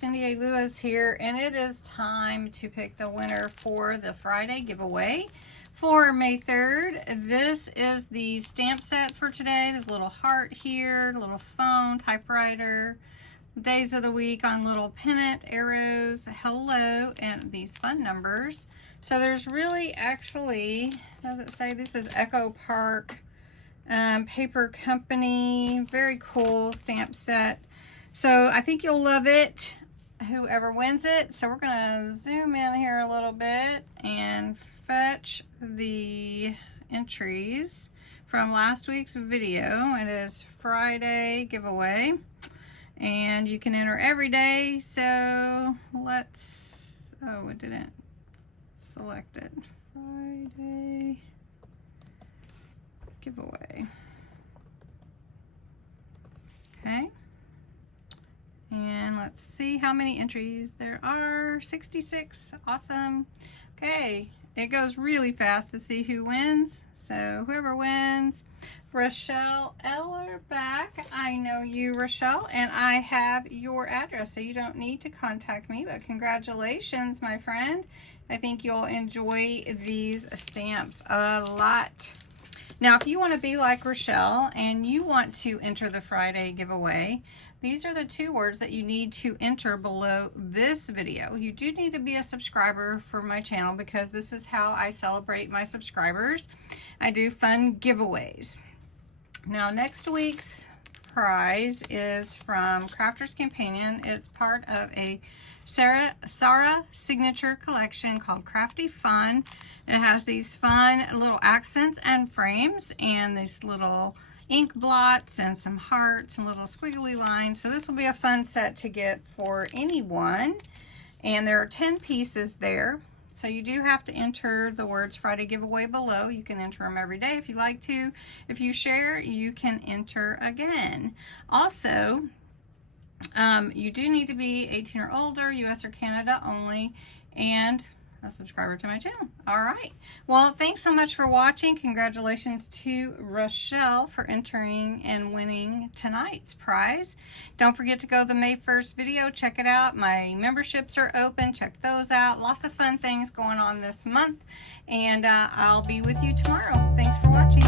CindyALewis here, and it is time to pick the winner for the Friday giveaway for May 3rd. This is the stamp set for today. There's a little heart here, a little phone, typewriter, days of the week on little pennant, arrows, hello, and these fun numbers. So there's really actually, does it say this is Echo Park Paper Company? Very cool stamp set. So I think you'll love it, whoever wins it. So we're gonna zoom in here a little bit and fetch the entries from last week's video. It is Friday giveaway, and you can enter every day. So let's, oh, it didn't select it. Friday giveaway. Okay. And let's see how many entries there are. 66. Awesome. Okay. It goes really fast to see who wins. So whoever wins, Rochelle Ellerback. I know you, Rochelle, and I have your address, so you don't need to contact me, but congratulations, my friend. I think you'll enjoy these stamps a lot. Now, if you want to be like Rochelle and you want to enter the Friday giveaway, these are the 2 words that you need to enter below this video. You do need to be a subscriber for my channel because this is how I celebrate my subscribers. I do fun giveaways. Now, next week's prize is from Crafter's Companion. It's part of a Sarah signature collection called Crafty Fun. It has these fun little accents and frames and these little ink blots and some hearts and little squiggly lines. So this will be a fun set to get for anyone. And there are 10 pieces there. So you do have to enter the words Friday giveaway below. You can enter them every day if you like to. If you share, you can enter again. Also, you do need to be 18 or older, US or Canada only, and a subscriber to my channel. All right. Well, thanks so much for watching. Congratulations to Rochelle for entering and winning tonight's prize. Don't forget to go to the May 1st video. Check it out. My memberships are open. Check those out. Lots of fun things going on this month. And I'll be with you tomorrow. Thanks for watching.